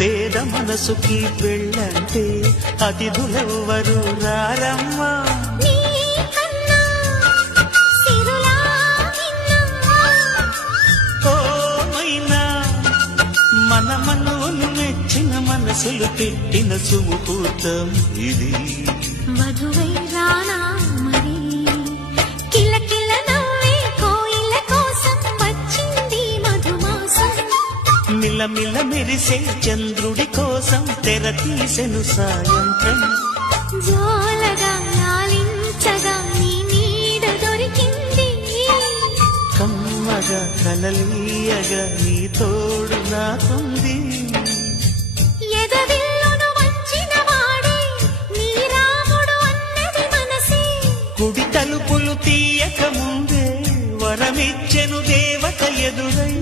పేద మనసుకి పెళ్ళంటే అతిథులెవ్వరు రారమ్మా. ఓమైనా మన మనవులు మెచ్చిన మనసులు పెట్టిన సుముహూర్తం ఇది. వధువై రానా మరి కిలకిల నవ్వే కోయిల కోసం వచ్చింది మధుమాసం. మిలమిల మెరిసే చంద్రుడి కోసం తెర తీసెను సాయంత్రం. జోలగా లాలించగా నీ నీడ దొరికింది. కమ్మగా కలలీయగా నీ తోడు నాకుంది. ఎదవిల్లును వంచిన వాడే నీ రాముడు అన్నది మనసే. గుడి తలుపులు తీయక ముందే వరమిచ్చెను దేవత ఎదురై.